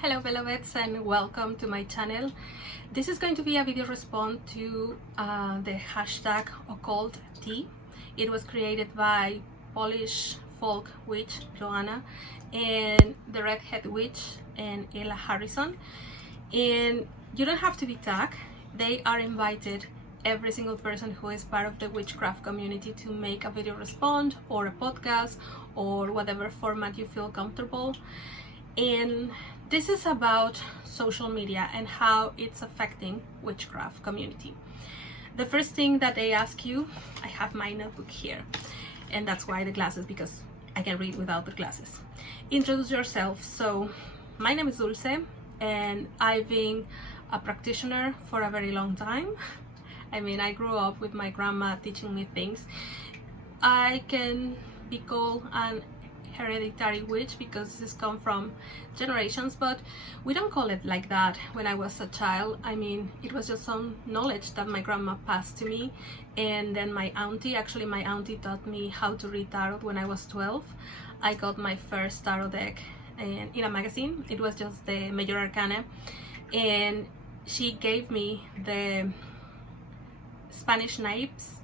Hello beloveds and welcome to my channel. This is going to be a video response to the hashtag occult tea. It was created by Polish folk witch Joanna and the redhead witch and Ella Harrison. And you don't have to be tagged. They are invited, every single person who is part of the witchcraft community, to make a video response or a podcast or whatever format you feel comfortable. And this is about social media and how it's affecting witchcraft community. The first thing that they ask you, I have my notebook here, and that's why the glasses, because I can read without the glasses. Introduce yourself. So my name is Dulce and I've been a practitioner for a very long time. I mean, I grew up with my grandma teaching me things. I can be called an hereditary witch because this comes from generations, but we don't call it like that. When I was a child, I mean, it was just some knowledge that my grandma passed to me, and then my auntie taught me how to read tarot when I was 12. I got my first tarot deck in a magazine. It was just the Major Arcana, and she gave me the Spanish names,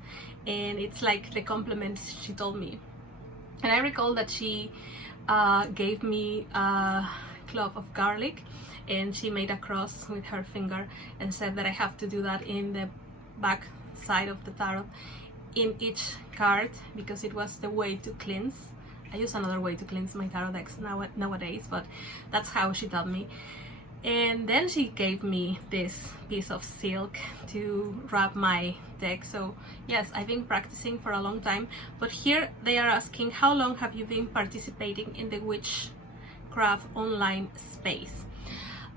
and it's like the compliments she told me. And I recall that she gave me a clove of garlic, and she made a cross with her finger and said that I have to do that in the back side of the tarot in each card, because it was the way to cleanse. I use another way to cleanse my tarot decks nowadays, but that's how she taught me. And then she gave me this piece of silk to wrap my deck. So yes, I've been practicing for a long time, but here they are asking, how long have you been participating in the witchcraft online space?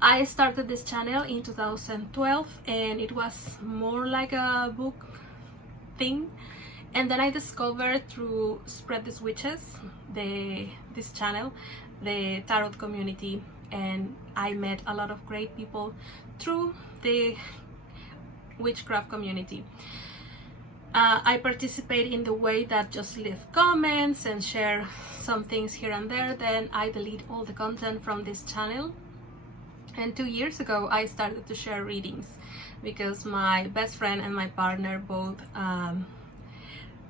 I started this channel in 2012 and it was more like a book thing, and then I discovered through Spread These Witches, this channel, the tarot community, and I met a lot of great people through the witchcraft community. I participate in the way that just leave comments and share some things here and there. Then I delete all the content from this channel, and 2 years ago I started to share readings because my best friend and my partner both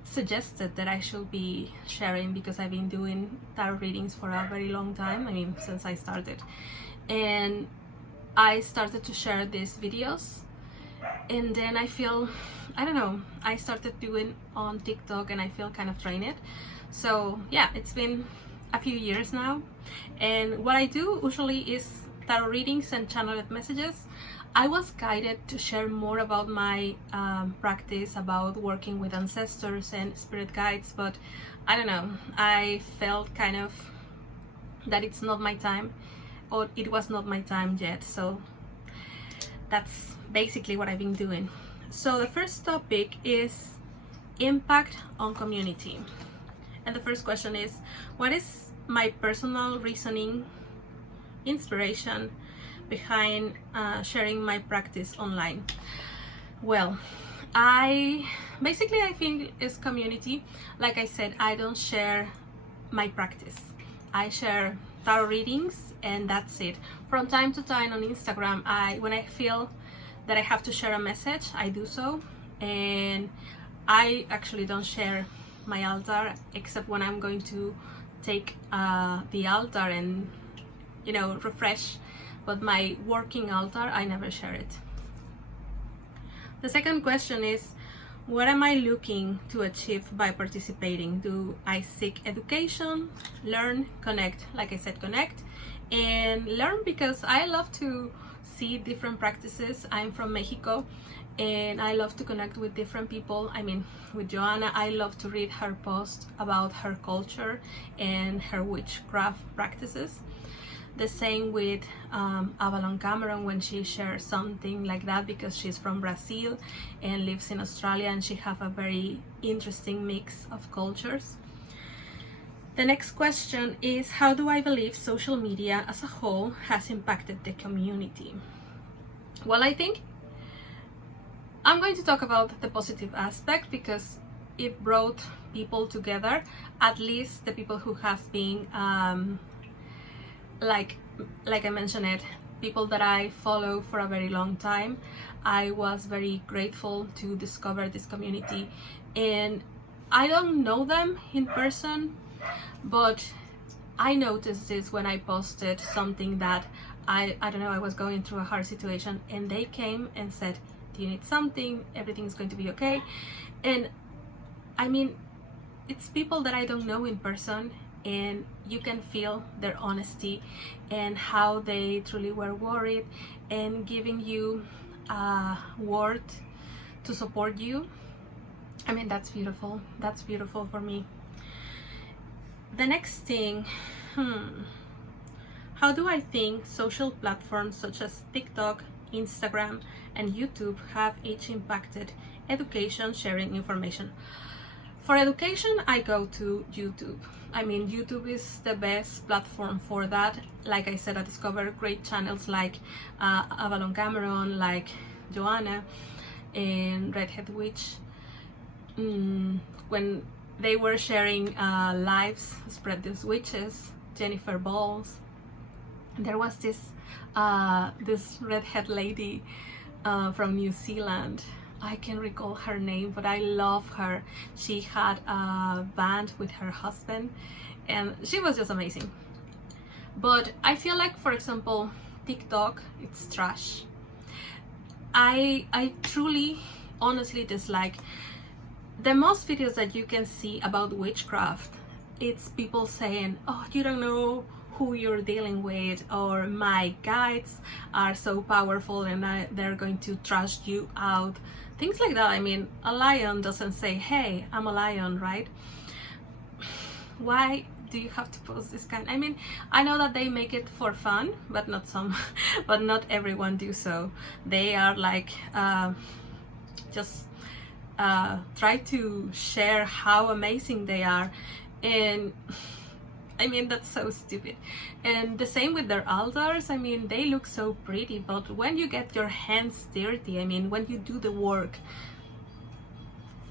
suggested that I should be sharing, because I've been doing tarot readings for a very long time, I mean since I started, and I started to share these videos. And then I feel, I don't know, I started doing on TikTok and I feel kind of drained. So yeah, it's been a few years now, and what I do usually is tarot readings and channeled messages. I was guided to share more about my practice, about working with ancestors and spirit guides, but I don't know, I felt kind of that it's not my time, or it was not my time yet. So that's basically what I've been doing. So the first topic is impact on community, and the first question is, what is my personal reasoning, inspiration behind sharing my practice online? Well, I think it's community. Like I said, I don't share my practice. I share tarot readings and that's it. From time to time on Instagram, when I feel that I have to share a message, I do so. And I actually don't share my altar except when I'm going to take the altar and, you know, refresh. But my working altar, I never share it. The second question is, what am I looking to achieve by participating? Do I seek education, learn, connect? Like I said, connect and learn, because I love to see different practices. I'm from Mexico and I love to connect with different people. I mean, with Joanna, I love to read her posts about her culture and her witchcraft practices. The same with Avalon Cameron when she shares something like that, because she's from Brazil and lives in Australia, and she have a very interesting mix of cultures. The next question is, how do I believe social media as a whole has impacted the community? Well, I think I'm going to talk about the positive aspect, because it brought people together, at least the people who have been like like I mentioned it, people that I follow for a very long time. I was very grateful to discover this community, and I don't know them in person, but I noticed this when I posted something that I don't know, I was going through a hard situation, and they came and said, do you need something? Everything's going to be okay. And I mean, it's people that I don't know in person, and you can feel their honesty and how they truly were worried and giving you a word to support you. I mean, that's beautiful. That's beautiful for me. The next thing, how do I think social platforms such as TikTok, Instagram, and YouTube have each impacted education, sharing information? For education, I go to YouTube. I mean, YouTube is the best platform for that. Like I said, I discovered great channels like Avalon Cameron, like Joanna, and Redhead Witch. When they were sharing lives, Spread These Witches, Jennifer Balls. There was this redhead lady from New Zealand. I can't recall her name, but I love her. She had a band with her husband, and she was just amazing. But I feel like, for example, TikTok, it's trash. I truly, honestly dislike the most videos that you can see about witchcraft. It's people saying, oh, you don't know who you're dealing with, or my guides are so powerful and they're going to trash you out. Things like that. I mean, a lion doesn't say, hey, I'm a lion, right? Why do you have to post this kind? I mean, I know that they make it for fun, but not everyone do so. They are like just try to share how amazing they are, and I mean, that's so stupid. And the same with their altars. I mean, they look so pretty, but when you get your hands dirty, I mean, when you do the work,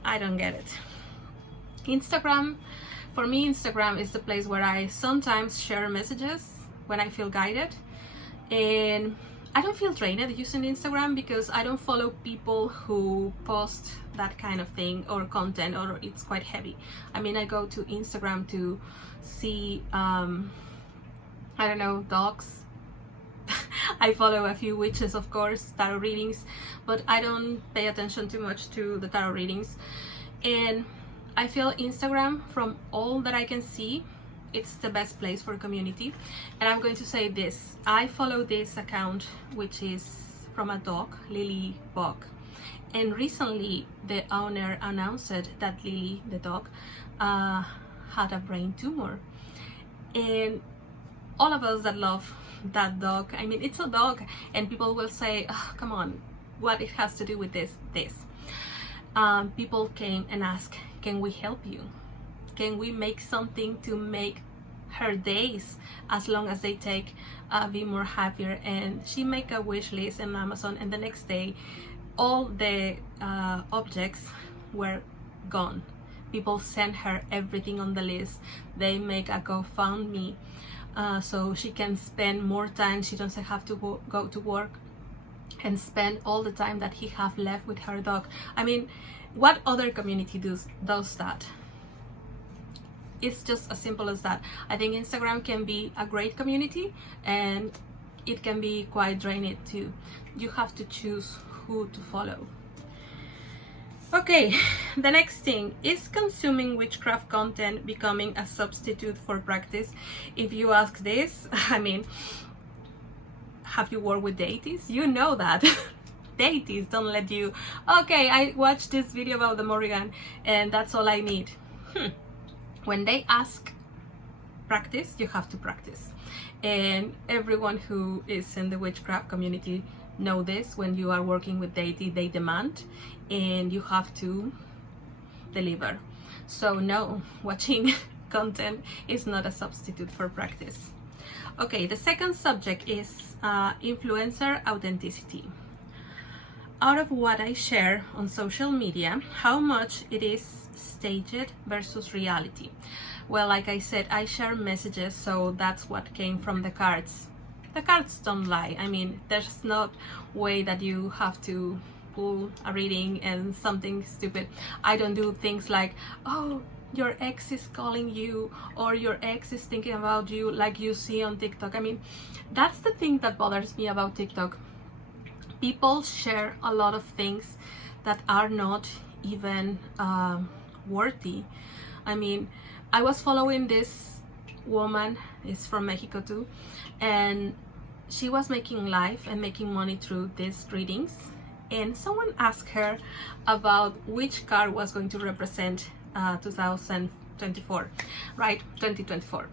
I don't get it. Instagram, for me, Instagram is the place where I sometimes share messages when I feel guided, and I don't feel drained using Instagram because I don't follow people who post that kind of thing or content, or it's quite heavy. I mean, I go to Instagram to see I don't know, dogs. I follow a few witches, of course, tarot readings, but I don't pay attention too much to the tarot readings. And I feel Instagram, from all that I can see, it's the best place for community. And I'm going to say this, I follow this account, which is from a dog, Lily Bog, and recently the owner announced that Lily, the dog, had a brain tumor. And all of us that love that dog, I mean, it's a dog, and people will say, oh, come on, what it has to do with this? People came and asked, can we help you? Can we make something to make her days, as long as they take, be more happier? And she make a wish list on Amazon, and the next day all the objects were gone. People send her everything on the list. They make a GoFundMe so she can spend more time. She doesn't have to go to work and spend all the time that he have left with her dog. I mean, what other community does that? It's just as simple as that. I think Instagram can be a great community, and it can be quite draining too. You have to choose who to follow. Okay, the next thing is consuming witchcraft content becoming a substitute for practice. If you ask this, I mean, have you worked with deities? You know that deities don't let you, okay, I watched this video about the Morrigan and that's all I need. When they ask practice, you have to practice. And everyone who is in the witchcraft community know this. When you are working with deity, they demand, and you have to deliver. So no, watching content is not a substitute for practice. Okay, the second subject is influencer authenticity. Out of what I share on social media, how much it is staged versus reality? Well, like I said, I share messages, so that's what came from the cards. the cards don't lie. I mean, there's not way that you have to pull a reading and something stupid. I don't do things like, oh, your ex is calling you, or your ex is thinking about you, like you see on TikTok. I mean, that's the thing that bothers me about TikTok. People share a lot of things that are not even worthy. I mean, I was following this woman, is from Mexico too, and she was making live and making money through these readings, and someone asked her about which card was going to represent 2024, right? 2024,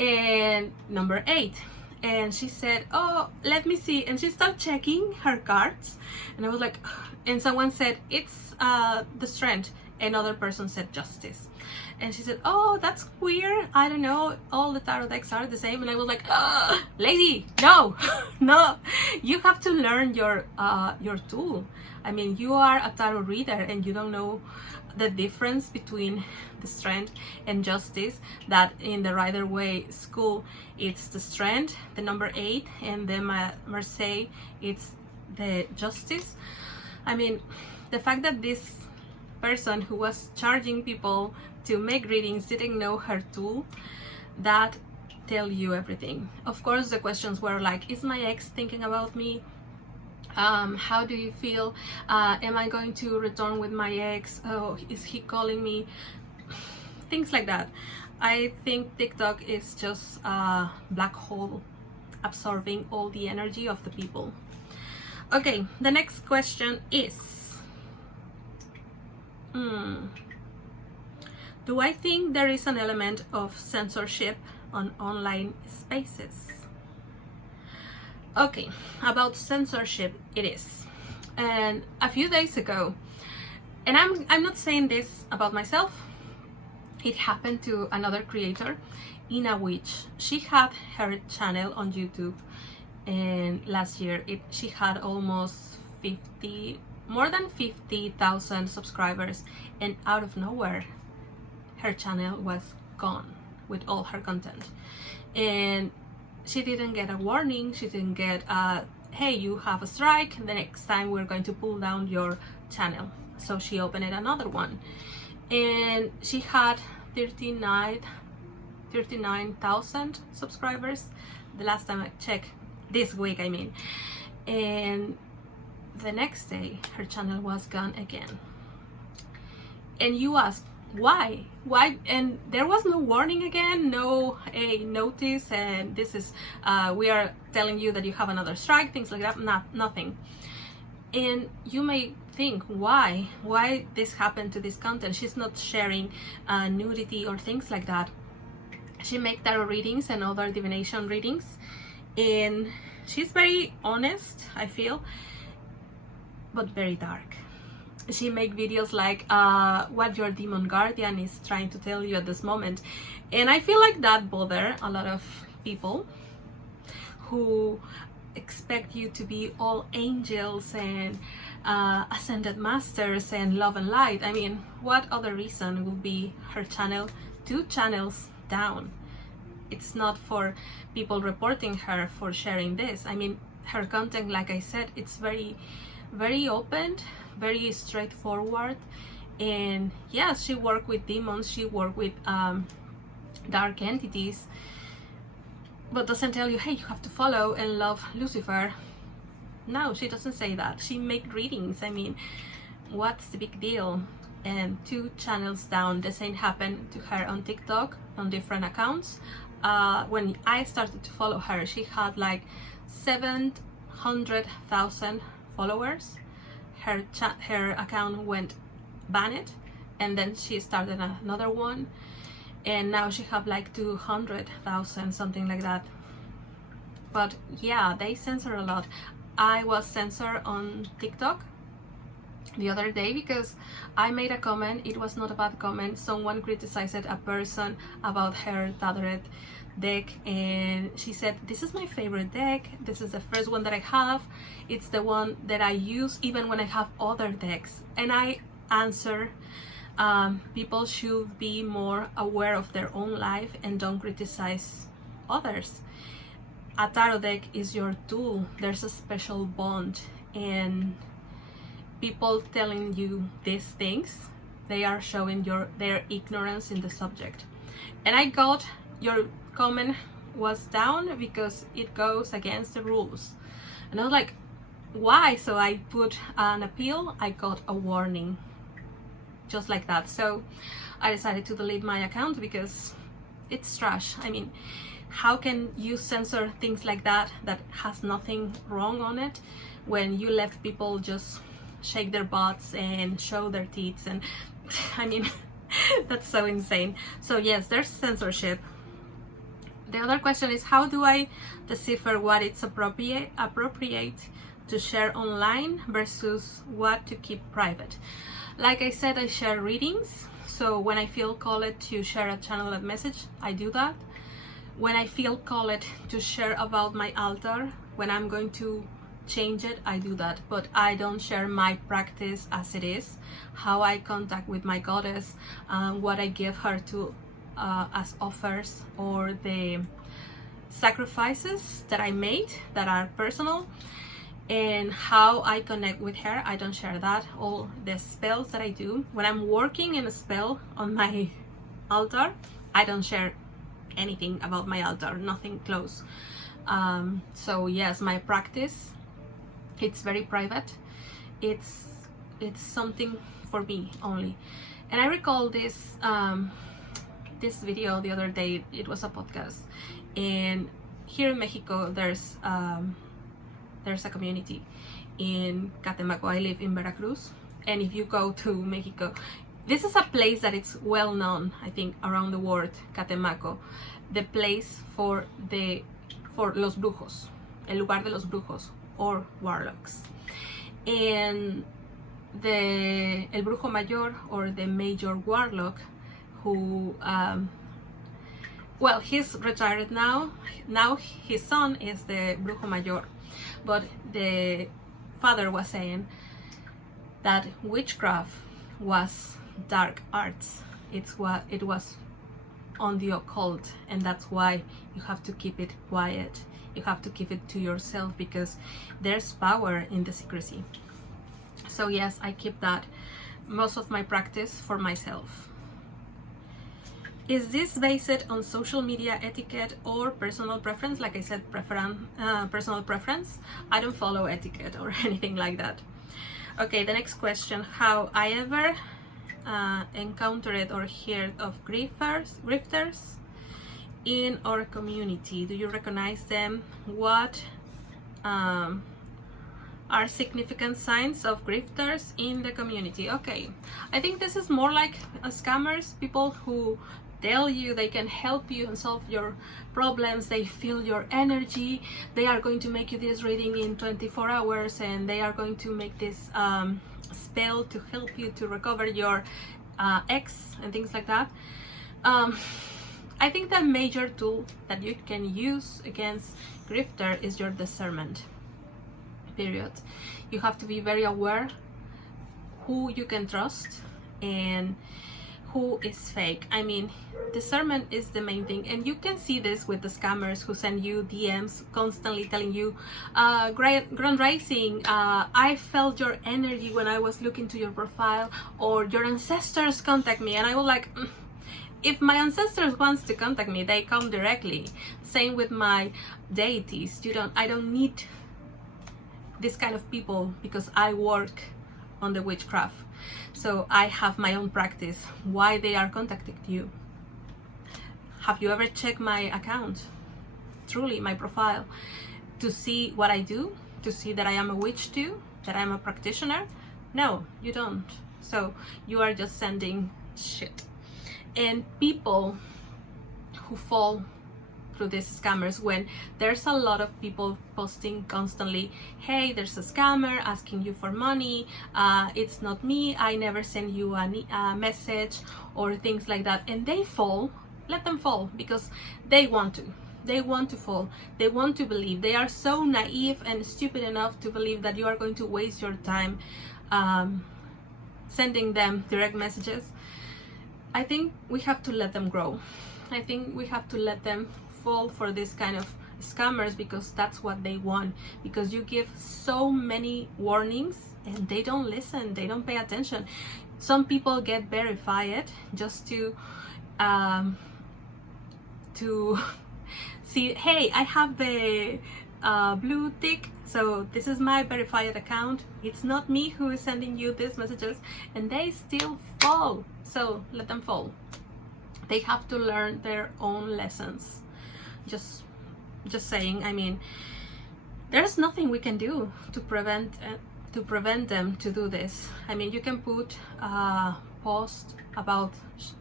and number 8. And she said, oh, let me see. And she started checking her cards, and I was like, and someone said it's the Strength, another person said Justice, and she said, oh, that's weird, I don't know, all the tarot decks are the same. And I was like, lady, no. No, you have to learn your tool. I mean, you are a tarot reader and you don't know the difference between the Strength and Justice, that in the Rider-Waite school it's the Strength, the number 8, and then Marseille it's the Justice. I mean, the fact that this person who was charging people to make readings didn't know her tool, that tell you everything. Of course, the questions were like, is my ex thinking about me? How do you feel? Am I going to return with my ex? Oh, is he calling me? Things like that. I think TikTok is just a black hole absorbing all the energy of the people. Okay, the next question is, do I think there is an element of censorship on online spaces? Okay, about censorship, it is. And a few days ago, and I'm not saying this about myself, it happened to another creator, Ina Witch. She had her channel on YouTube, and last year she had almost more than 50,000 subscribers, and out of nowhere her channel was gone with all her content. And she didn't get a warning, she didn't get a, hey, you have a strike, the next time we're going to pull down your channel. So she opened another one, and she had 39,000 subscribers the last time I checked, this week I mean. And the next day her channel was gone again. And you ask, why? And there was no warning again, no notice, and this is we are telling you that you have another strike, things like that. Nothing. And you may think, why this happened to this content? She's not sharing nudity or things like that. She makes tarot readings and other divination readings, and she's very honest, I feel, but very dark. She make videos like what your demon guardian is trying to tell you at this moment, and I feel like that bother a lot of people who expect you to be all angels and ascended masters and love and light. I mean, what other reason will be her channel 2 channels down? It's not for people reporting her for sharing this. I mean, her content, like I said, it's very open, very straightforward. And yes, she worked with demons, she worked with dark entities, but doesn't tell you, hey, you have to follow and love Lucifer. No, she doesn't say that. She make readings. I mean, what's the big deal? And 2 channels down. The same happened to her on TikTok on different accounts. When I started to follow her, she had like 700,000 followers. Her account went banned, and then she started another one, and now she have like 200,000, something like that. But yeah, they censor a lot. I was censored on TikTok the other day because I made a comment. It was not a bad comment. Someone criticized a person about her tarot deck, and she said, this is my favorite deck, this is the first one that I have, it's the one that I use even when I have other decks. And I answer, people should be more aware of their own life and don't criticize others. a tarot deck is your tool. There's a special bond, and people telling you these things, they are showing their ignorance in the subject. And I got your comment was down because it goes against the rules, and I was like, why? So I put an appeal. I got a warning, just like that. So I decided to delete my account because it's trash. I mean, how can you censor things like that has nothing wrong on it, when you let people just shake their butts and show their teeth? And I mean, that's so insane. So yes, there's censorship. The other question is, how do I decipher what it's appropriate to share online versus what to keep private? Like I said, I share readings, so when I feel called to share a channeled message, I do that. When I feel called to share about my altar, when I'm going to change it, I do that. But I don't share my practice as it is, how I contact with my goddess, what I give her to as offers, or the sacrifices that I made that are personal, and how I connect with her. I don't share that. All the spells that I do when I'm working in a spell on my altar, I don't share anything about my altar, nothing close. So yes, my practice, it's very private. It's something for me only. And I recall this this video the other day. It was a podcast, and here in Mexico there's a community in Catemaco. I live in Veracruz, and if you go to Mexico, this is a place that it's well known, I think, around the world. Catemaco, the place for los brujos, el lugar de los brujos or warlocks. And el brujo mayor, or the major warlock, who well, he's retired now his son is the brujo mayor, but the father was saying that witchcraft was dark arts. It was on the occult, and that's why you have to keep it quiet. You have to keep it to yourself, because there's power in the secrecy. So yes, I keep that, most of my practice, for myself. Is this based on social media etiquette or personal preference? Like I said, personal preference. I don't follow etiquette or anything like that. Okay, the next question. How I ever encountered or heard of grifters in our community? Do you recognize them? What are significant signs of grifters in the community? Okay, I think this is more like scammers, people who tell you they can help you and solve your problems. They feel your energy. They are going to make you this reading in 24 hours, and they are going to make this spell to help you to recover your ex and things like that. I think the major tool that you can use against grifter is your discernment, period. You have to be very aware who you can trust and who is fake. I mean, discernment is the main thing, and you can see this with the scammers who send you DMs constantly telling you, Grand Rising, I felt your energy when I was looking to your profile, or your ancestors contact me. And I was like, if my ancestors wants to contact me, they come directly. Same with my deities. I don't need this kind of people, because I work on the witchcraft. So I have my own practice. Why they are contacting you? Have you ever checked my account, truly my profile, to see what I do, to see that I am a witch too, that I'm a practitioner? No, you don't. So you are just sending shit. And people who fall through these scammers, when there's a lot of people posting constantly, hey, there's a scammer asking you for money, it's not me, I never send you a message, or things like that, and they fall, let them fall, because they want to fall. They want to believe. They are so naive and stupid enough to believe that you are going to waste your time sending them direct messages. I think we have to let them grow. I think we have to let them fall for this kind of scammers because that's what they want, because you give so many warnings and they don't listen, they don't pay attention. Some people get verified just to see, hey, I have the blue tick, so this is my verified account, it's not me who is sending you these messages, and they still fall. So let them fall. They have to learn their own lessons. Just saying. I mean, there's nothing we can do to prevent them to do this. I mean, you can put a post about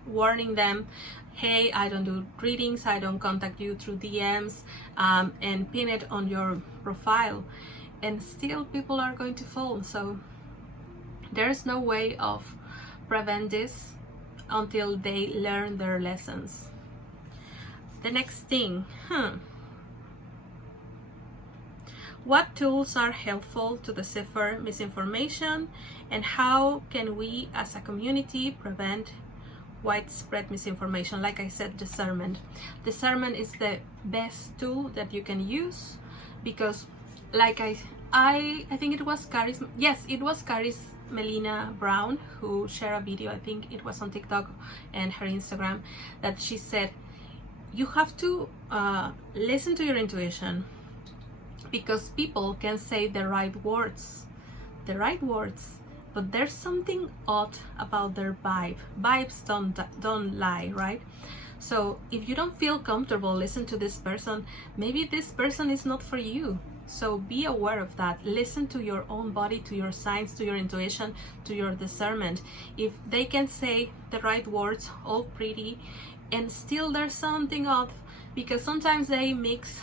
warning them, hey, I don't do readings, I don't contact you through DMs, and pin it on your profile, and still people are going to fall. So there's no way of prevent this until they learn their lessons. The next thing, what tools are helpful to decipher misinformation, and how can we as a community prevent widespread misinformation? Like I said, discernment. Discernment is the best tool that you can use, because like I think it was Caris, yes, it was Caris Melina Brown who shared a video, I think it was on TikTok and her Instagram, that she said you have to listen to your intuition, because people can say the right words, but there's something odd about their vibe. Vibes don't lie, right? So if you don't feel comfortable listening to this person, maybe this person is not for you. So be aware of that. Listen to your own body, to your signs, to your intuition, to your discernment. If they can say the right words, all pretty, and still there's something off, because sometimes they mix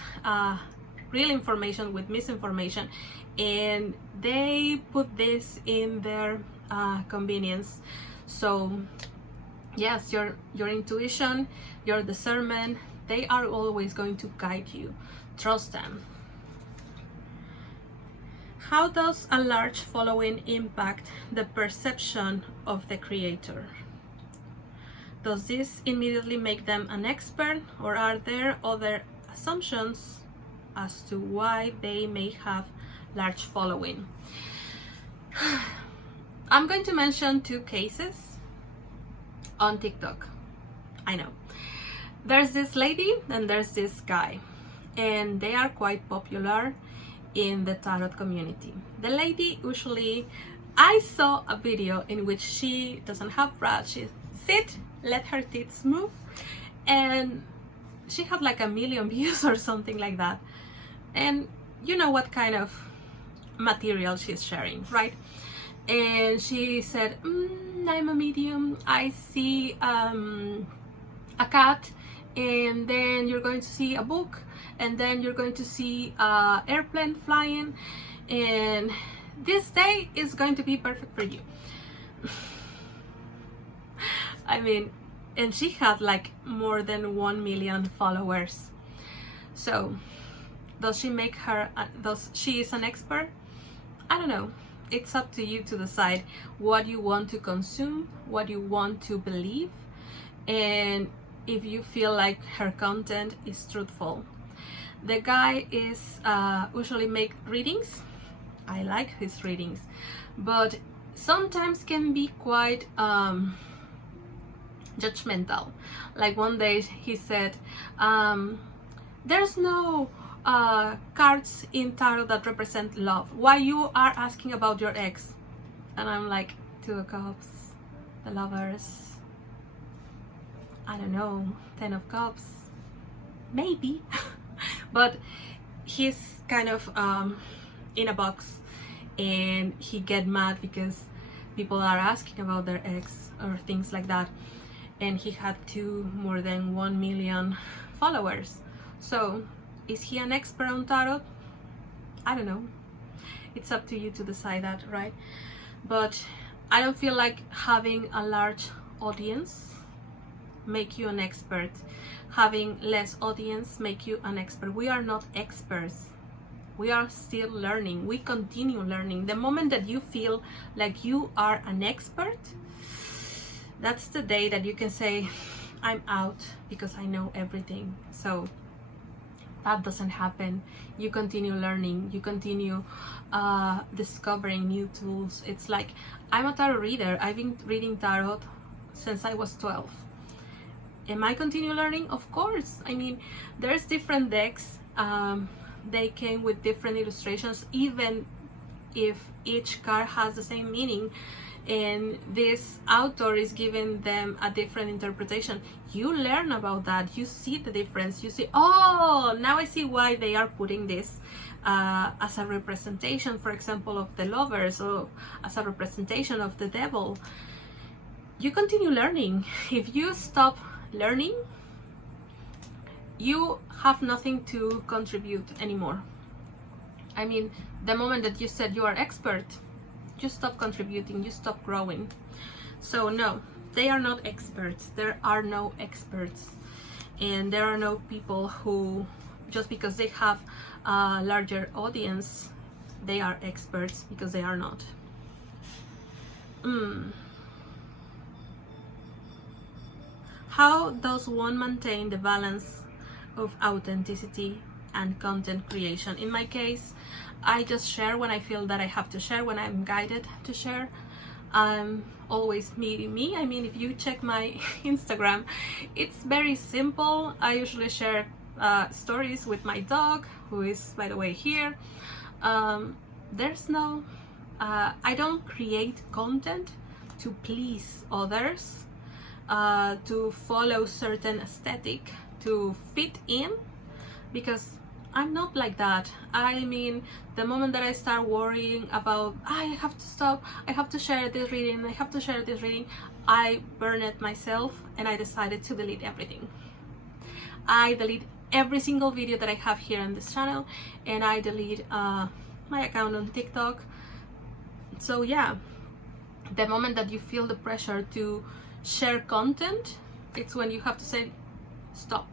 real information with misinformation, and they put this in their convenience. So yes, your intuition, your discernment, they are always going to guide you. Trust them. How does a large following impact the perception of the creator? Does this immediately make them an expert, or are there other assumptions as to why they may have large following? I'm going to mention two cases on TikTok. I know. There's this lady and there's this guy, and they are quite popular in the tarot community. The lady, usually, I saw a video in which she doesn't have breath, she sit, let her tits move, and she had like 1 million views or something like that. And you know what kind of material she's sharing, right? And she said, I'm a medium, I see a cat, and then you're going to see a book, and then you're going to see an airplane flying, and this day is going to be perfect for you. I mean, and she had like more than 1 million followers. So does she make her, she is an expert? I don't know. It's up to you to decide what you want to consume, what you want to believe, and if you feel like her content is truthful. The guy is usually make readings. I like his readings, but sometimes can be quite judgmental. Like one day he said, there's no cards in tarot that represent love. Why you are asking about your ex? And I'm like, 2 of Cups, the Lovers, I don't know, 10 of Cups, maybe. But he's kind of in a box, and he get mad because people are asking about their ex or things like that, and he had more than 1 million followers. So is he an expert on tarot? I don't know. It's up to you to decide that, right? But I don't feel like having a large audience make you an expert. Having less audience make you an expert. We are not experts. We are still learning. We continue learning. The moment that you feel like you are an expert, that's the day that you can say, I'm out because I know everything. So that doesn't happen. You continue learning, you continue discovering new tools. It's like, I'm a tarot reader. I've been reading tarot since I was 12. Am I continue learning? Of course. I mean, there's different decks. They came with different illustrations, even if each card has the same meaning, and this author is giving them a different interpretation. You learn about that. You see the difference. You see, oh, now I see why they are putting this as a representation, for example, of the lovers, or as a representation of the devil. You continue learning. If you stop learning, you have nothing to contribute anymore. I mean, the moment that you said you are expert, you stop contributing, you stop growing. So no, they are not experts. There are no experts, and there are no people who, just because they have a larger audience, they are experts, because they are not. How does one maintain the balance of authenticity and content creation? In my case, I just share when I feel that I have to share, when I'm guided to share. Always me. I mean, if you check my Instagram, it's very simple. I usually share stories with my dog, who is, by the way, here. There's no, I don't create content to please others, to follow certain aesthetic, to fit in, because I'm not like that. I mean, the moment that I start worrying about, I have to stop, I have to share this reading, I have to share this reading, I burn it myself, and I decided to delete everything. I delete every single video that I have here on this channel, and I delete my account on TikTok. So yeah, the moment that you feel the pressure to share content, it's when you have to say stop,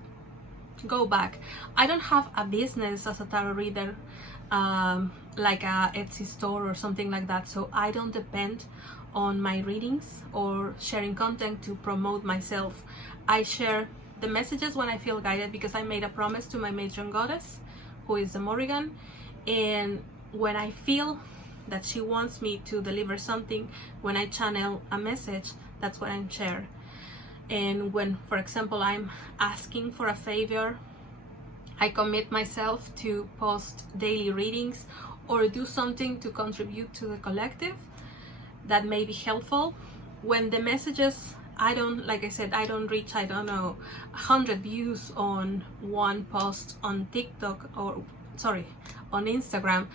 go back. I don't have a business as a tarot reader, like a Etsy store or something like that, so I don't depend on my readings or sharing content to promote myself. I share the messages when I feel guided, because I made a promise to my matron goddess, who is the Morrigan, and when I feel that she wants me to deliver something, when I channel a message, that's what I share. And when, for example, I'm asking for a favor, I commit myself to post daily readings or do something to contribute to the collective that may be helpful. When the messages, I don't, like I said, I don't reach, I don't know, 100 views on one post on TikTok, or sorry, on Instagram,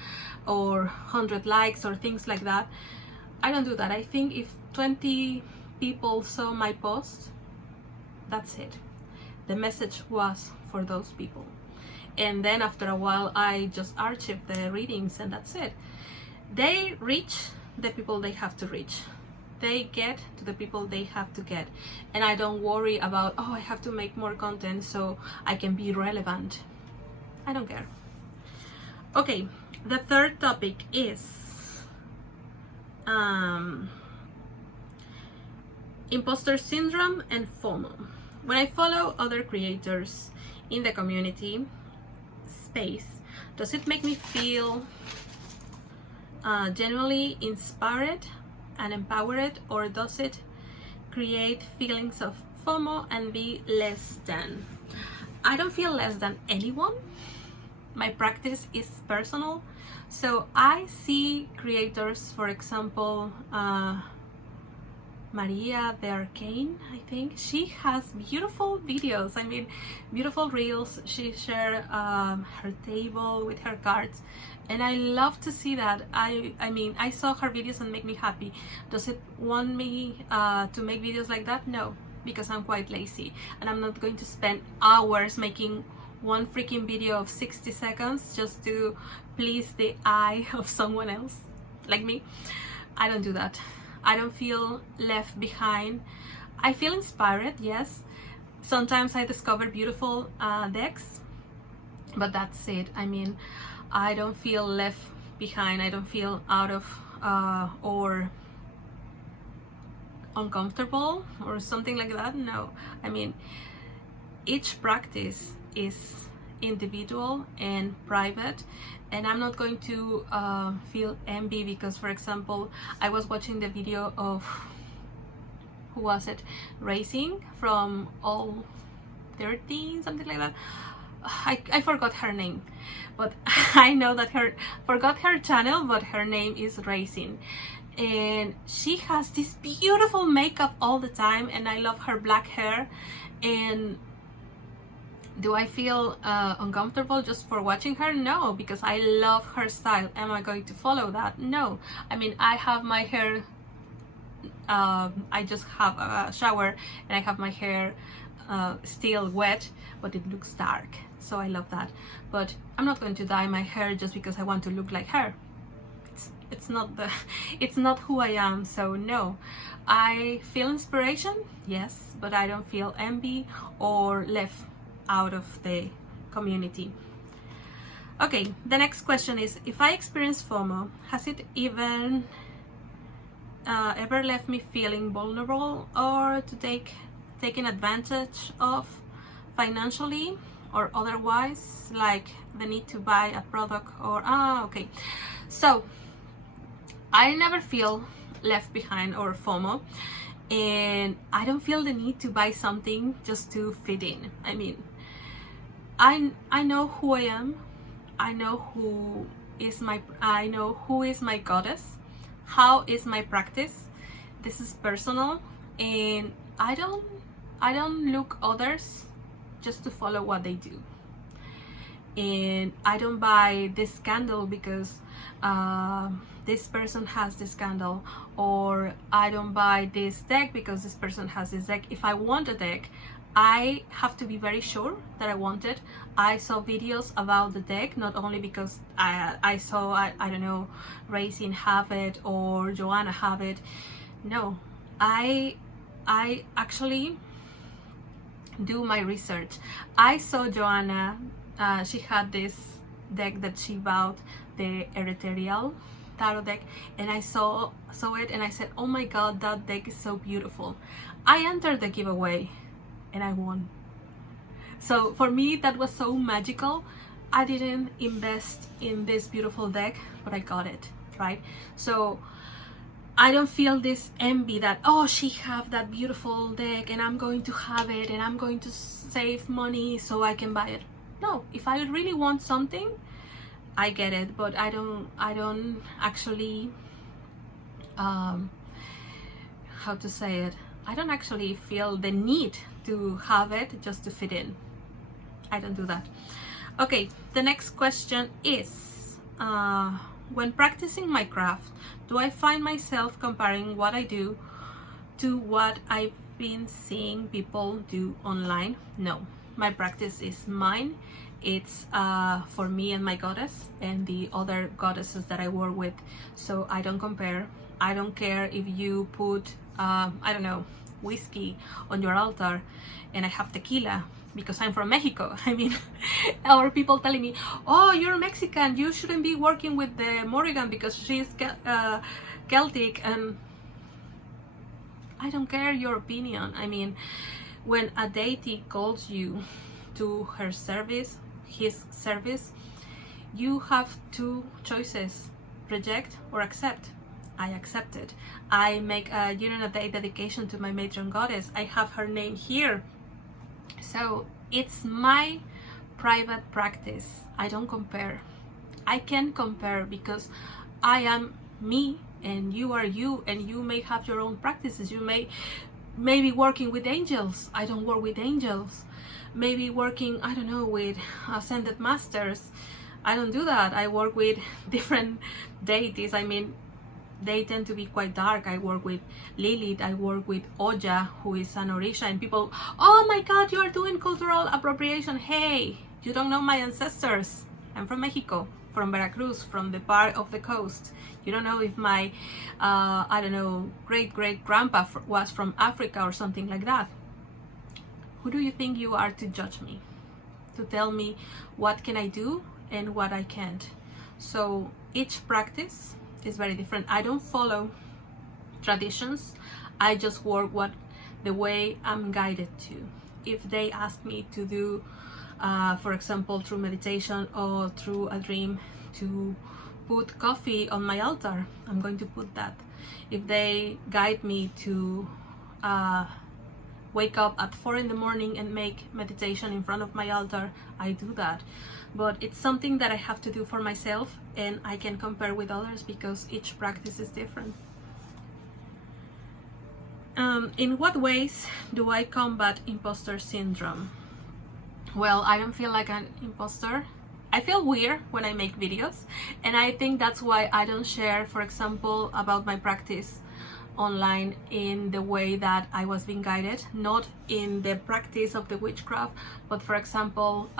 or 100 likes or things like that. I don't do that. I think if 20 people saw my post, that's it. The message was for those people. And then after a while, I just archive the readings, and that's it. They reach the people they have to reach. They get to the people they have to get. And I don't worry about, oh, I have to make more content so I can be relevant. I don't care. Okay, the third topic is imposter syndrome and FOMO. When I follow other creators in the community space, does it make me feel genuinely inspired and empowered, or does it create feelings of FOMO and be less than? I don't feel less than anyone. My practice is personal, so I see creators, for example, Maria the Arcane, I think. She has beautiful videos, I mean, beautiful reels. She shared her table with her cards, and I love to see that. I mean, I saw her videos and make me happy. Does it want me to make videos like that? No, because I'm quite lazy, and I'm not going to spend hours making one freaking video of 60 seconds just to please the eye of someone else like me. I don't do that. I don't feel left behind. I feel inspired, yes. Sometimes I discover beautiful decks, but that's it. I mean, I don't feel left behind. I don't feel out of or uncomfortable or something like that. No, I mean, each practice is individual and private, and I'm not going to feel envy because, for example, I was watching the video of, who was it, Racing from All 13, something like that. I forgot her name, but I know that forgot her channel, but her name is Racing, and she has this beautiful makeup all the time, and I love her black hair. And do I feel uncomfortable just for watching her? No, because I love her style. Am I going to follow that? No. I mean, I have my hair, I just have a shower and I have my hair still wet, but it looks dark, so I love that. But I'm not going to dye my hair just because I want to look like her. It's not who I am. So no, I feel inspiration, yes, but I don't feel envy or left out of the community. Okay, the next question is, if I experience FOMO, has it even ever left me feeling vulnerable or to taken advantage of financially or otherwise, like the need to buy a product or okay. So I never feel left behind or FOMO, and I don't feel the need to buy something just to fit in. I mean, I know who I am. I know who is my goddess. How is my practice? This is personal, and I don't look others just to follow what they do. And I don't buy this candle because this person has this candle, or I don't buy this deck because this person has this deck. If I want a deck, I have to be very sure that I want it. I saw videos about the deck, not only because I saw, I don't know, Racing have it or Joanna have it. No, I actually do my research. I saw Joanna, she had this deck that she bought, the Ethereal tarot deck, and I saw it and I said, oh my god, that deck is so beautiful. I entered the giveaway and I won. So for me that was so magical. I didn't invest in this beautiful deck, but I got it, right? So I don't feel this envy that, oh, she have that beautiful deck and I'm going to have it and I'm going to save money so I can buy it. No, if I really want something, I get it, but I don't actually how to say it, I don't actually feel the need to have it just to fit in. I don't do that. Okay, the next question is, when practicing my craft, do I find myself comparing what I do to what I've been seeing people do online? No, my practice is mine. It's for me and my goddess and the other goddesses that I work with. So I don't compare. I don't care if you put I don't know, whiskey on your altar and I have tequila because I'm from Mexico. I mean, or people telling me, oh, you're Mexican, you shouldn't be working with the Morrigan because she's Celtic. And I don't care your opinion. I mean, when a deity calls you to her service, his service, you have two choices: reject or accept. I accepted. I make a year-and-a-day dedication to my matron goddess. I have her name here. So it's my private practice. I don't compare. I can compare because I am me and you are you, and you may have your own practices. You may be working with angels. I don't work with angels. Maybe working, I don't know, with ascended masters. I don't do that. I work with different deities. I mean, they tend to be quite dark. I work with Lilith, I work with Oja, who is an Orisha, and people, oh my god, you are doing cultural appropriation. Hey, you don't know my ancestors. I'm from Mexico, from Veracruz, from the part of the coast. You don't know if my, I don't know, great-great-grandpa was from Africa or something like that. Who do you think you are to judge me? To tell me what can I do and what I can't? So each practice is very different. I don't follow traditions. I just work the way I'm guided to. If they ask me to do for example through meditation or through a dream, to put coffee on my altar, I'm going to put that. If they guide me to wake up at 4 in the morning and make meditation in front of my altar, I do that. But it's something that I have to do for myself, and I can compare with others because each practice is different. In what ways do I combat imposter syndrome? Well, I don't feel like an imposter. I feel weird when I make videos, and I think that's why I don't share, for example, about my practice online in the way that I was being guided, not in the practice of the witchcraft, but for example,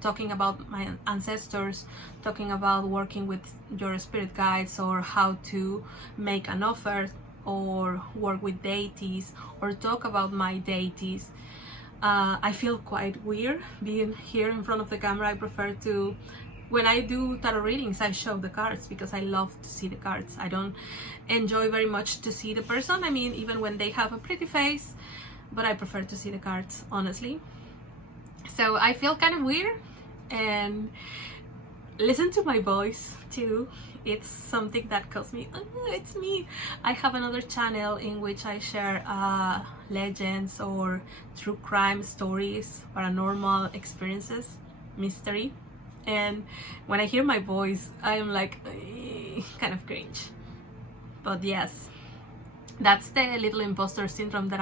talking about my ancestors, talking about working with your spirit guides, or how to make an offer, or work with deities, or talk about my deities. I feel quite weird being here in front of the camera. I prefer to, when I do tarot readings, I show the cards because I love to see the cards. I don't enjoy very much to see the person, I mean, even when they have a pretty face, but I prefer to see the cards, honestly. So I feel kind of weird, and listen to my voice too. It's something that calls me, oh, it's me. I have another channel in which I share legends or true crime stories, paranormal experiences, mystery. And when I hear my voice, I am like, kind of cringe. But yes, that's the little imposter syndrome that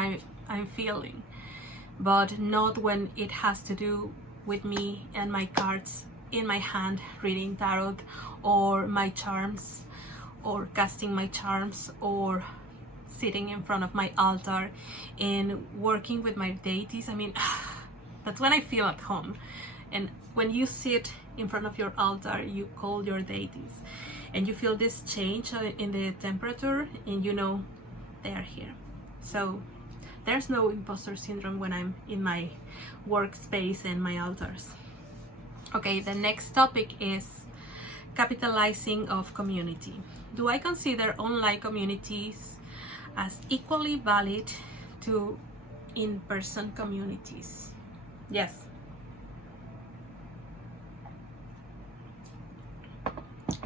I'm feeling. But not when it has to do with me and my cards in my hand reading tarot, or my charms, or casting my charms, or sitting in front of my altar and working with my deities. I mean, that's when I feel at home. And when you sit in front of your altar, you call your deities, and you feel this change in the temperature, and you know they are here. So there's no imposter syndrome when I'm in my workspace and my altars. Okay, the next topic is capitalizing of community. Do I consider online communities as equally valid to in-person communities? Yes.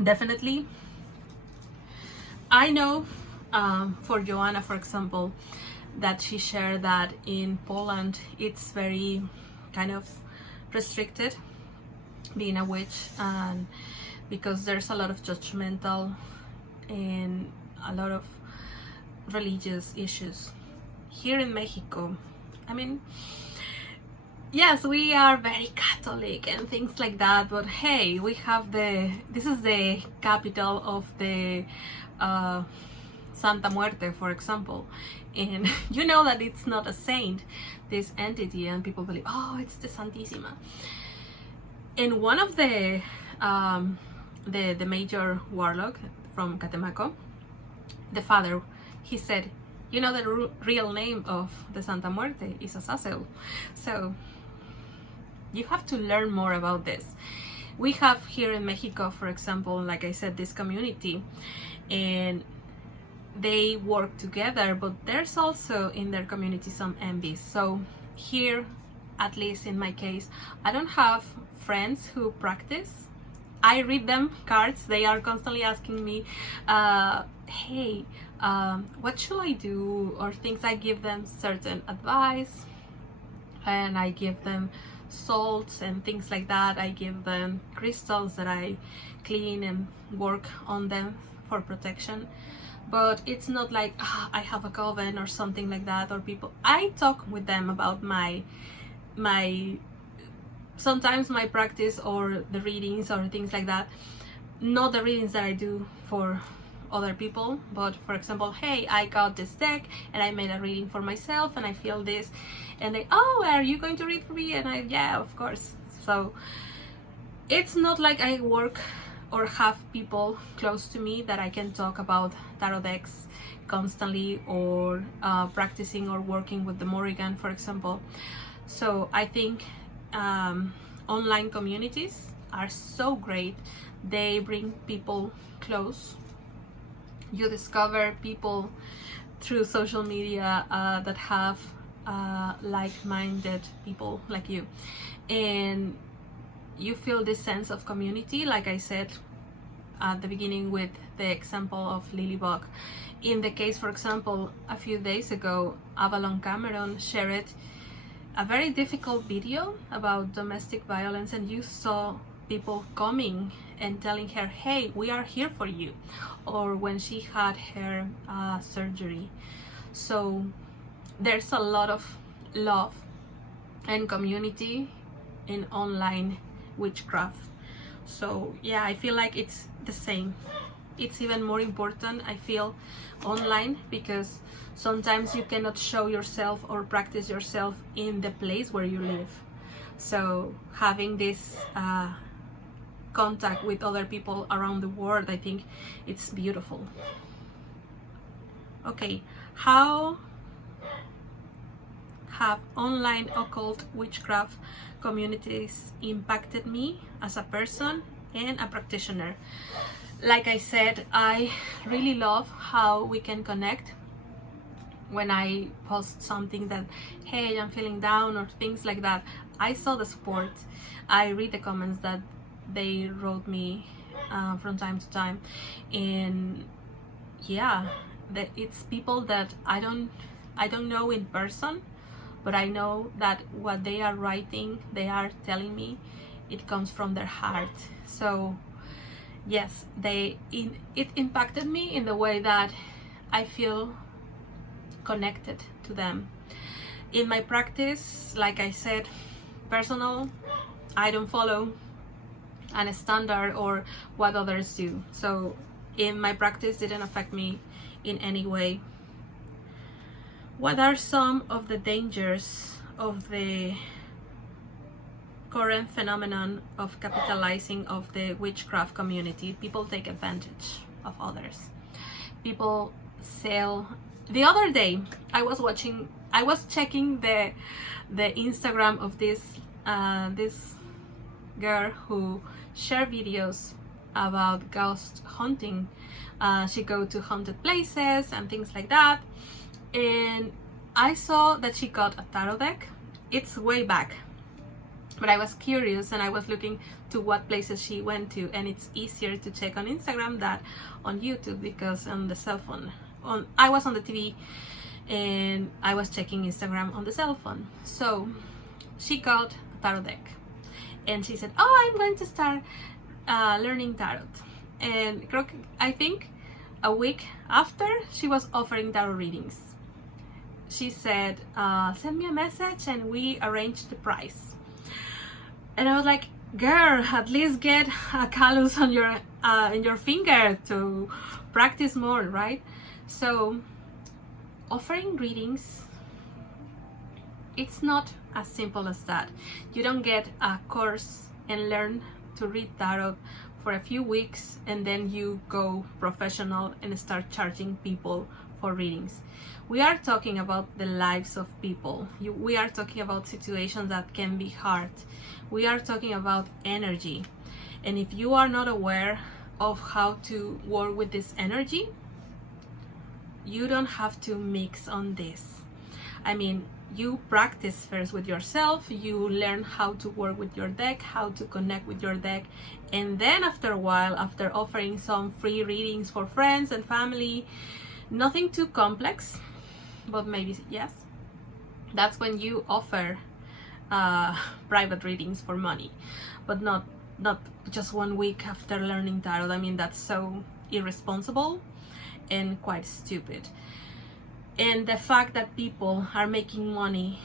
Definitely. I know for Joanna, for example, that she shared that in Poland it's very kind of restricted being a witch, and because there's a lot of judgmental and a lot of religious issues. Here in Mexico, I mean, yes, we are very Catholic and things like that, but hey, we have this is the capital of the Santa Muerte, for example, and you know that it's not a saint, this entity, and people believe, oh, it's the Santissima. And one of the major warlock from Catemaco, the father, he said, you know, the real name of the Santa Muerte is Azazel. So you have to learn more about this. We have here in Mexico, for example, like I said, this community, and they work together, but there's also in their community some envy. So here, at least in my case, I don't have friends who practice. I read them cards. They are constantly asking me, hey, what should I do, or things. I give them certain advice, and I give them salts and things like that. I give them crystals that I clean and work on them for protection. But it's not like I have a coven or something like that, or people. I talk with them about my sometimes my practice, or the readings or things like that. Not the readings that I do for other people, but for example, hey, I got this deck and I made a reading for myself and I feel this, and they, oh, are you going to read for me? And I, yeah, of course. So it's not like I work or have people close to me that I can talk about tarot decks constantly, or practicing or working with the Morrigan, for example. So I think online communities are so great. They bring people close. You discover people through social media that have like-minded people like you, and you feel this sense of community, like I said at the beginning with the example of Lilybug. In the case, for example, a few days ago, Avalon Cameron shared a very difficult video about domestic violence, and you saw people coming and telling her, hey, we are here for you, or when she had her surgery. So there's a lot of love and community in online witchcraft. So yeah, I feel like it's the same. It's even more important, I feel, online, because sometimes you cannot show yourself or practice yourself in the place where you live. So having this contact with other people around the world, I think it's beautiful. Okay, how have online occult witchcraft communities impacted me as a person and a practitioner? Like I said, I really love how we can connect when I post something that, hey, I'm feeling down, or things like that. I saw the support. I read the comments that they wrote me from time to time, and yeah, it's people that I don't know in person, but I know that what they are writing, they are telling me, it comes from their heart. So yes, it impacted me in the way that I feel connected to them. In my practice, like I said, personal, I don't follow a standard or what others do. So in my practice, it didn't affect me in any way. What are some of the dangers of the current phenomenon of capitalizing of the witchcraft community? People take advantage of others. People sell. The other day, I was checking the Instagram of this girl who shared videos about ghost hunting. She go to haunted places and things like that, and I saw that she got a tarot deck. It's way back, but I was curious and I was looking to what places she went to, and it's easier to check on Instagram than on YouTube, because on the cell phone, I was on the TV and I was checking Instagram on the cell phone. So she got a tarot deck and she said, oh, I'm going to start learning tarot. And I think a week after, she was offering tarot readings. She said, send me a message and we arranged the price. And I was like, girl, at least get a callus on your in your finger to practice more, right? So offering readings, it's not as simple as that. You don't get a course and learn to read tarot for a few weeks and then you go professional and start charging people for readings. We are talking about the lives of people. We are talking about situations that can be hard. We are talking about energy. And if you are not aware of how to work with this energy, you don't have to mix on this. I mean, you practice first with yourself, you learn how to work with your deck, how to connect with your deck, and then after a while, after offering some free readings for friends and family, nothing too complex, but maybe yes, that's when you offer private readings for money, but not just 1 week after learning tarot. I mean, that's so irresponsible and quite stupid. And the fact that people are making money,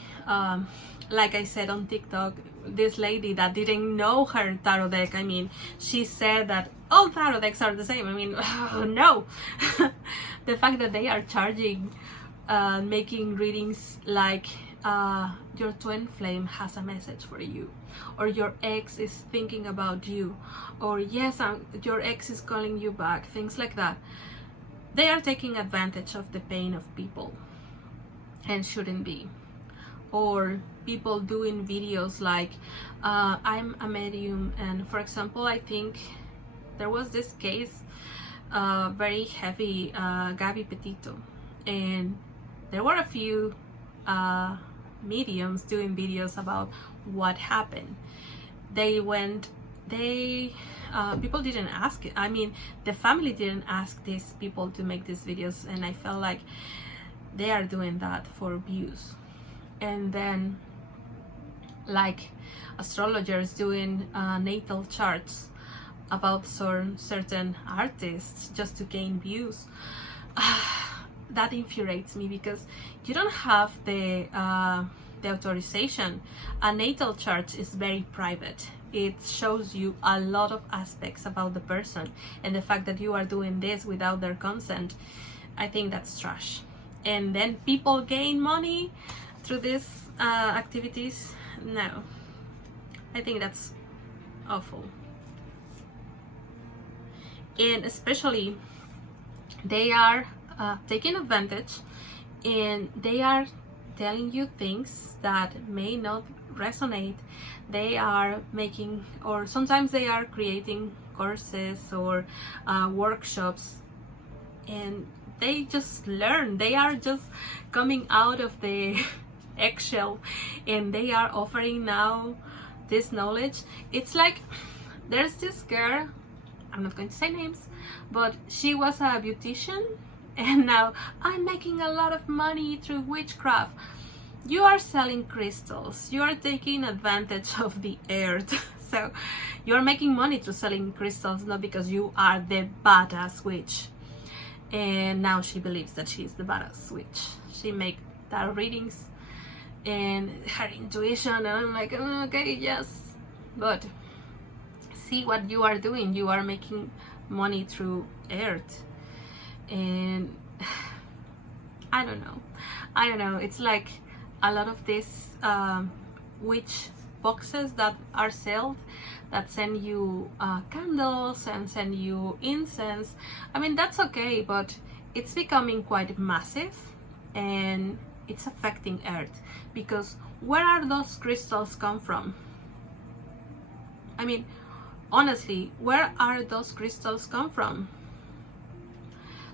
like I said on TikTok, this lady that didn't know her tarot deck, I mean, she said that all tarot decks are the same. I mean, no. The fact that they are charging, making readings like your twin flame has a message for you, or your ex is thinking about you, or yes, your ex is calling you back, things like that. They are taking advantage of the pain of people and shouldn't be. Or people doing videos like I'm a medium, and for example, I think there was this case, very heavy, Gabby Petito, and there were a few mediums doing videos about what happened. People didn't ask it. I mean, the family didn't ask these people to make these videos, and I felt like they are doing that for views. And then like astrologers doing natal charts about certain artists just to gain views. That infuriates me, because you don't have the authorization. A natal chart is very private. It shows you a lot of aspects about the person, and the fact that you are doing this without their consent, I think that's trash. And then people gain money through these activities. No, I think that's awful. And especially they are taking advantage, and they are telling you things that may not resonate. They are making, or sometimes they are creating courses or workshops, and they just learn. They are just coming out of the eggshell, and they are offering now this knowledge. It's like there's this girl, I'm not going to say names, but she was a beautician, and now I'm making a lot of money through witchcraft. You are selling crystals. You are taking advantage of the earth. So you're making money through selling crystals, not because you are the badass witch. And now she believes that she's the badass witch. She make tarot readings and her intuition, and I'm like, oh, okay, yes, but see what you are doing. You are making money through earth. And I don't know, it's like a lot of these witch boxes that are sold, that send you candles and send you incense. I mean, that's okay, but it's becoming quite massive, and it's affecting earth, because where are those crystals come from? I mean, honestly, where are those crystals come from?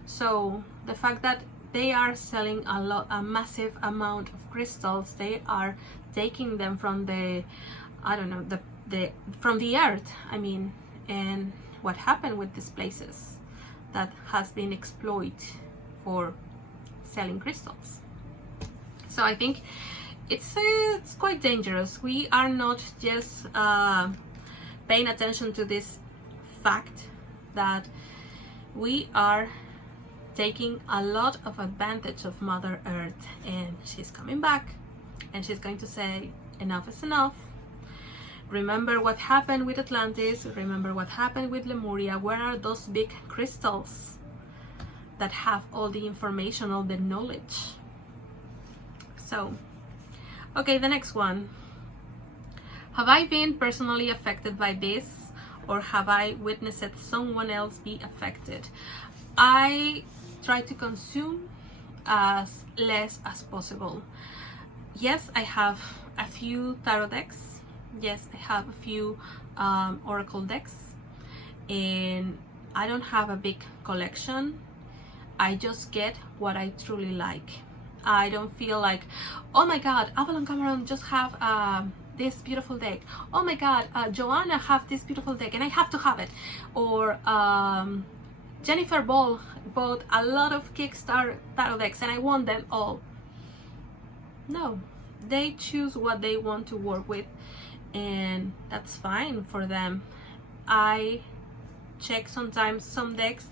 So the fact that they are selling a massive amount of crystals, they are taking them from the, I don't know, from the earth. I mean, and what happened with these places that has been exploited for selling crystals? So I think it's quite dangerous. We are not just paying attention to this fact that we are taking a lot of advantage of Mother Earth, and she's coming back, and she's going to say enough is enough. Remember what happened with Atlantis, remember what happened with Lemuria. Where are those big crystals that have all the information, all the knowledge? So, okay, the next one. Have I been personally affected by this, or have I witnessed someone else be affected? I try to consume as less as possible. Yes, I have a few tarot decks. Yes, I have a few oracle decks, and I don't have a big collection. I just get what I truly like. I don't feel like, oh my god, Avalon Cameron just have this beautiful deck. Oh my god, Joanna have this beautiful deck and I have to have it. Or Jennifer Ball bought a lot of Kickstarter tarot decks and I want them all. No, they choose what they want to work with, and that's fine for them. I check sometimes some decks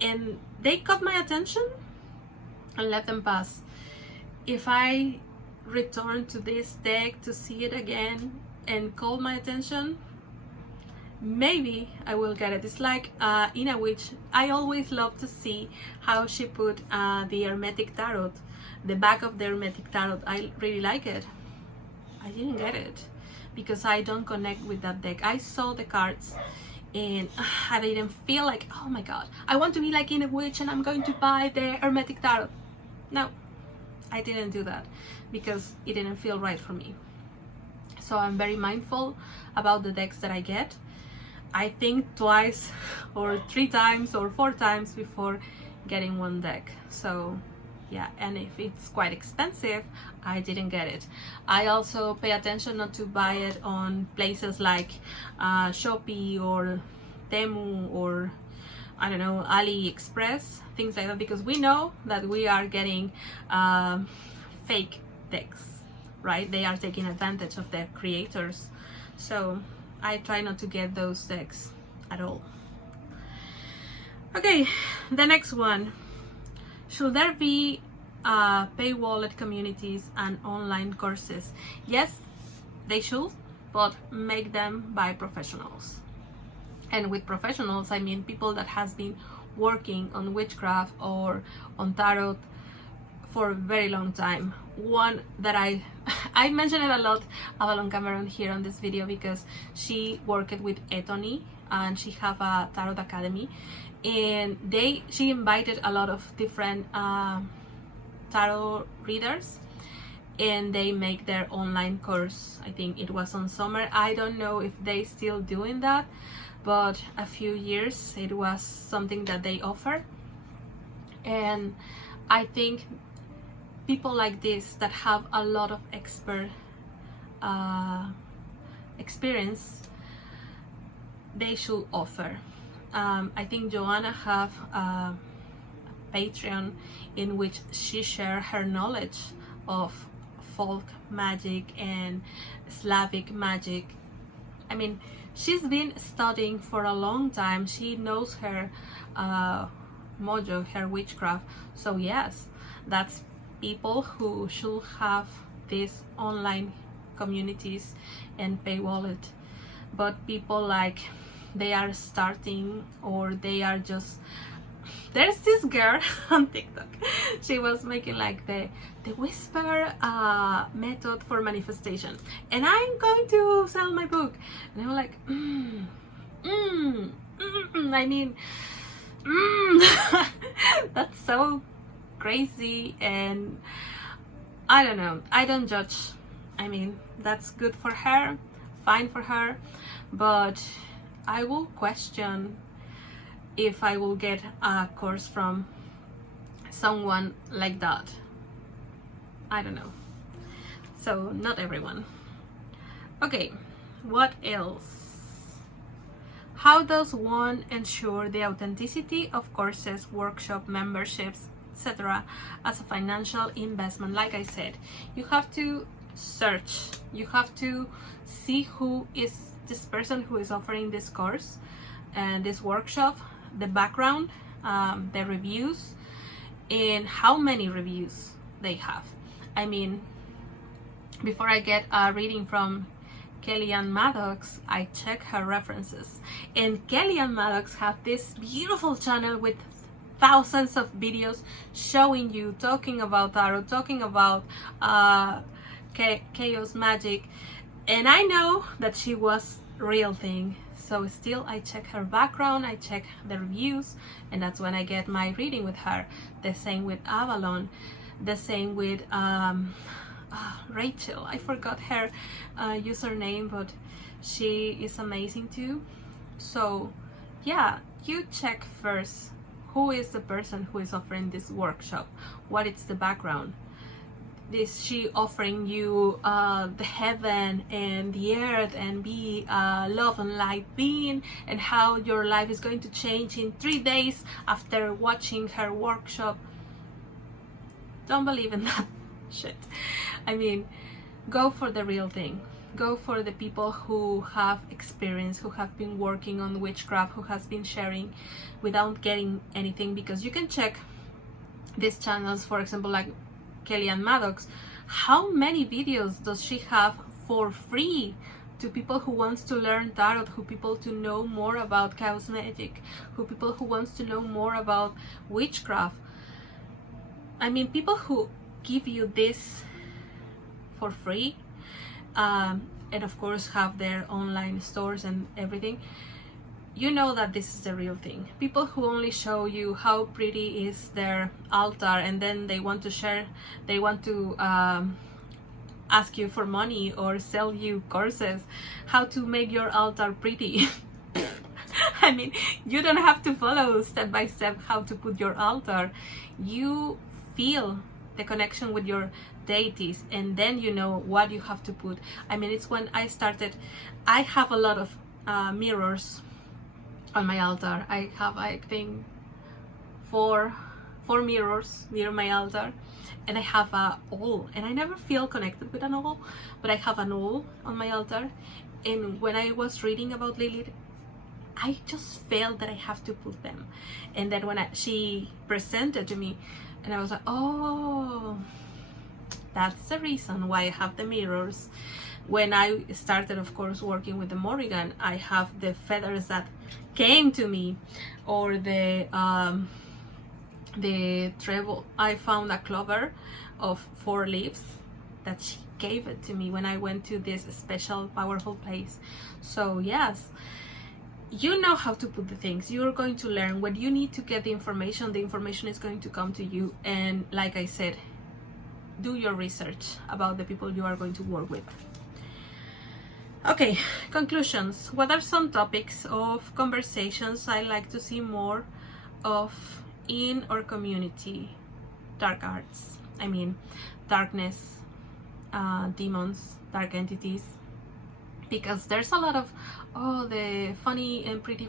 and they caught my attention and let them pass. If I return to this deck to see it again and call my attention, maybe I will get it. It's like in a witch, I always love to see how she put the Hermetic Tarot, the back of the Hermetic Tarot. I really like it. I didn't get it because I don't connect with that deck. I saw the cards and I didn't feel like, oh my god, I want to be like in a witch and I'm going to buy the Hermetic Tarot. No, I didn't do that because it didn't feel right for me. So I'm very mindful about the decks that I get. I think twice or 3 times or 4 times before getting one deck. So Yeah, and if it's quite expensive, I didn't get it. I also pay attention not to buy it on places like Shopee or Temu or I don't know, AliExpress, things like that, because we know that we are getting fake decks, right? They are taking advantage of the creators. So I try not to get those decks at all. Okay, the next one. Should there be paywalled communities and online courses? Yes, they should, but make them by professionals. And with professionals, I mean people that has been working on witchcraft or on tarot for a very long time. One that I mention it a lot, Avalon Cameron, here on this video, because she worked with Etony and she have a tarot academy, and she invited a lot of different tarot readers, and they make their online course. I think it was on summer. I don't know if they still doing that, but a few years it was something that they offer. And I think people like this that have a lot of experience, they should offer. I think Joanna have a Patreon in which she share her knowledge of folk magic and Slavic magic. I mean, she's been studying for a long time. She knows her mojo, her witchcraft. So yes, that's people who should have these online communities and paywall. But people like they are starting, or they are just, there's this girl on TikTok, she was making like the whisper method for manifestation, and I'm going to sell my book, and I'm like I mean that's so crazy. And I don't know, I don't judge. I mean, that's good for her, fine for her, but I will question if I will get a course from someone like that. I don't know. So not everyone. Okay, what else? How does one ensure the authenticity of courses, workshop, memberships, etc. as a financial investment? Like I said, you have to search, you have to see who is this person who is offering this course and this workshop, the background, the reviews, and how many reviews they have. I mean, before I get a reading from Kellyanne Maddox, I check her references, and Kellyanne Maddox have this beautiful channel with thousands of videos showing you, talking about tarot, talking about chaos magic, and I know that she was real thing. So still I check her background, I check the reviews, and that's when I get my reading with her. The same with Avalon, the same with Rachel. I forgot her username, but she is amazing too. So yeah, you check first who is the person who is offering this workshop, what is the background. Is she offering you the heaven and the earth and be a love and light being, and how your life is going to change in 3 days after watching her workshop? Don't believe in that shit. I mean, go for the real thing. Go for the people who have experience, who have been working on witchcraft, who has been sharing without getting anything. Because you can check these channels, for example, like Kellyanne Maddox, how many videos does she have for free to people who wants to learn tarot, who people to know more about chaos magic, who people who wants to know more about witchcraft. I mean, people who give you this for free, and of course have their online stores and everything, you know that this is the real thing. People who only show you how pretty is their altar, and then they want to share, they want to ask you for money or sell you courses how to make your altar pretty. I mean, you don't have to follow step by step how to put your altar. You feel the connection with your deities, and then you know what you have to put. I mean, it's when I started, I have a lot of mirrors on my altar. I have, I think, four mirrors near my altar, and I have a owl, and I never feel connected with an owl, but I have an owl on my altar. And when I was reading about Lilith, I just felt that I have to put them. And then when she presented to me, and I was like, oh, that's the reason why I have the mirrors. When I started, of course, working with the Morrigan, I have the feathers that came to me, or the treble. I found a clover of 4 leaves that she gave it to me when I went to this special, powerful place. So yes, you know how to put the things. You're going to learn. When you need to get the information is going to come to you. And like I said, do your research about the people you are going to work with. Okay, conclusions. What are some topics of conversations I like to see more of in our community? Dark arts, I mean, darkness, demons, dark entities, because there's a lot of, oh, the funny and pretty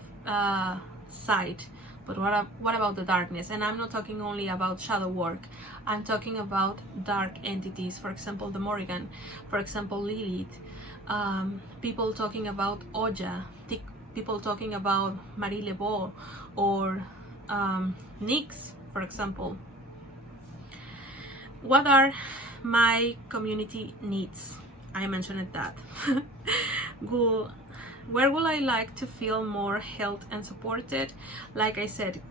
side, but what about the darkness? And I'm not talking only about shadow work, I'm talking about dark entities. For example, the Morrigan, for example, Lilith, people talking about Oja, people talking about Marie Lebeau, or Nyx, for example. What are my community needs? I mentioned that. Where will I like to feel more held and supported? Like I said,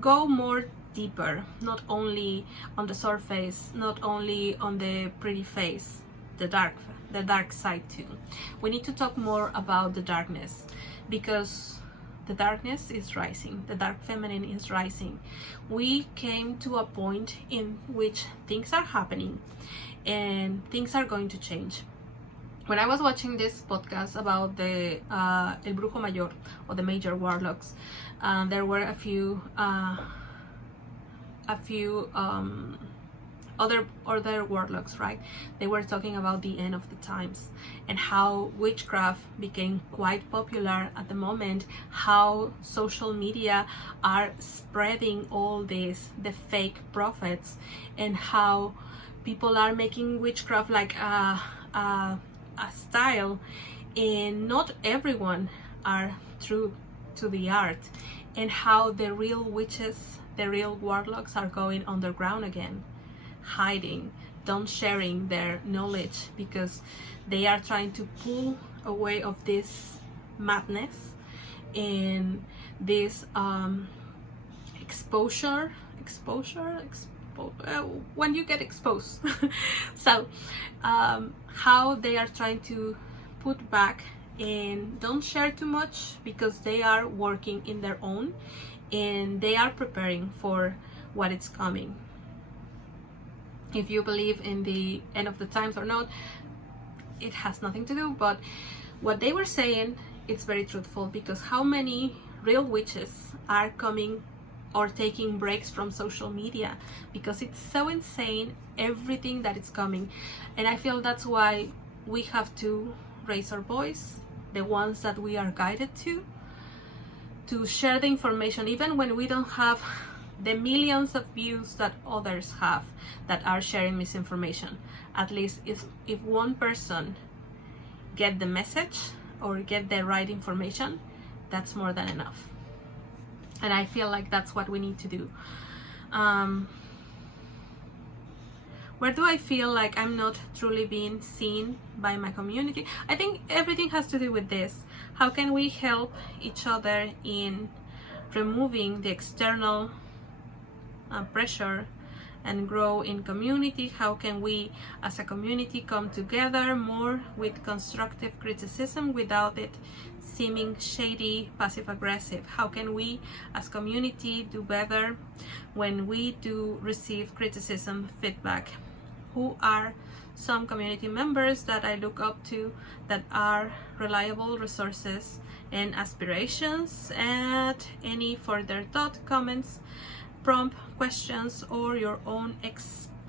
go more deeper, not only on the surface, not only on the pretty face, the dark side too. We need to talk more about the darkness, because the darkness is rising, the dark feminine is rising. We came to a point in which things are happening and things are going to change. When I was watching this podcast about the El Brujo Mayor, or the major warlocks, there were a few other warlocks, right? They were talking about the end of the times and how witchcraft became quite popular at the moment, how social media are spreading all this, the fake prophets, and how people are making witchcraft like a style, and not everyone are true to the art, and how the real witches, the real warlocks are going underground again, hiding, don't sharing their knowledge, because they are trying to pull away of this madness and this exposure, when you get exposed. So how they are trying to put back and don't share too much, because they are working in their own and they are preparing for what is coming. If you believe in the end of the times or not, it has nothing to do, but what they were saying, it's very truthful, because how many real witches are coming or taking breaks from social media, because it's so insane, everything that is coming. And I feel that's why we have to raise our voice, the ones that we are guided to share the information, even when we don't have the millions of views that others have that are sharing misinformation. At least if one person get the message or get the right information, that's more than enough. And I feel like that's what we need to do. Where do I feel like I'm not truly being seen by my community? I think everything has to do with this. How can we help each other in removing the external pressure and grow in community? How can we as a community come together more with constructive criticism without it seeming shady, passive-aggressive? How can we as community do better when we do receive criticism, feedback? Who are some community members that I look up to that are reliable resources and aspirations? And any further thought, comments, prompt questions or your own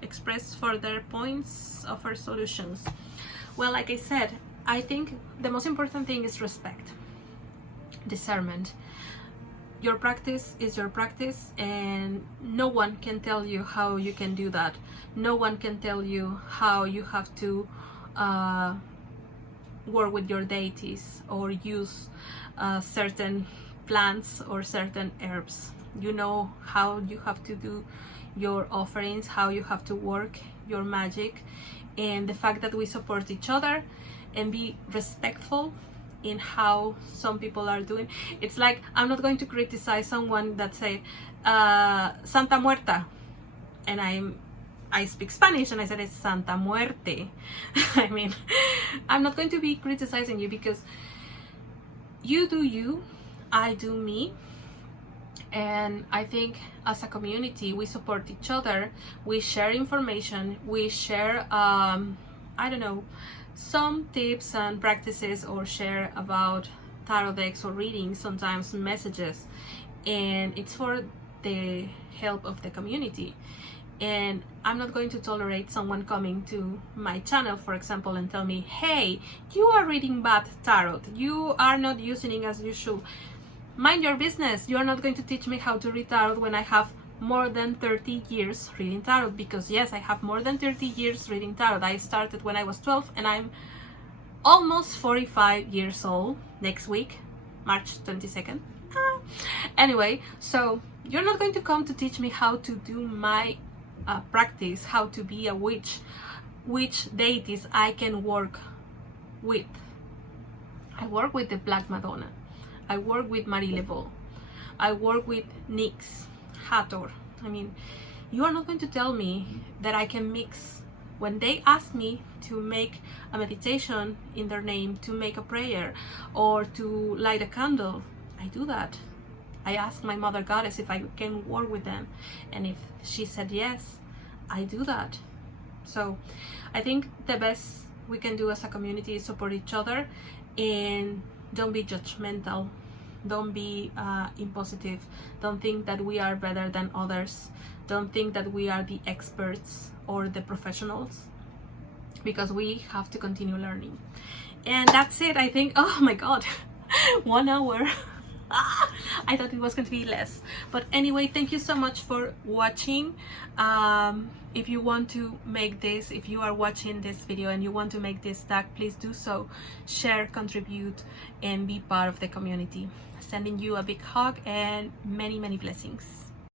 express further points, offer solutions. Well, like I said, I think the most important thing is respect, discernment. Your practice is your practice, and no one can tell you how you can do that. No one can tell you how you have to work with your deities or use certain plants or certain herbs. You know how you have to do your offerings, how you have to work your magic, and the fact that we support each other and be respectful in how some people are doing. It's like, I'm not going to criticize someone that say Santa Muerta, and I speak Spanish and I said it's Santa Muerte. I mean, I'm not going to be criticizing you, because you do you, I do me. And I think as a community we support each other, we share information, we share I don't know, some tips and practices, or share about tarot decks or readings, sometimes messages, and it's for the help of the community. And I'm not going to tolerate someone coming to my channel, for example, and tell me, hey, you are reading bad tarot, you are not using it as you should. Mind your business. You are not going to teach me how to read tarot when I have more than 30 years reading tarot, because yes, I have more than 30 years reading tarot. I started when I was 12 and I'm almost 45 years old next week, March 22nd. Anyway, so you're not going to come to teach me how to do my practice, how to be a witch, which deities I can work with. I work with the Black Madonna, I work with Marie Laveau, I work with Nyx, Hathor. I mean, you are not going to tell me that I can mix. When they ask me to make a meditation in their name, to make a prayer, or to light a candle, I do that. I ask my Mother Goddess if I can work with them, and if she said yes, I do that. So I think the best we can do as a community is support each other, and don't be judgmental, don't be impositive, don't think that we are better than others, don't think that we are the experts or the professionals, because we have to continue learning. And that's it, I think. Oh my god, 1 hour. I thought it was going to be less, but anyway, thank you so much for watching. If you want to make this, if you are watching this video and you want to make this tag, please do so. Share, contribute, and be part of the community. Sending you a big hug and many blessings.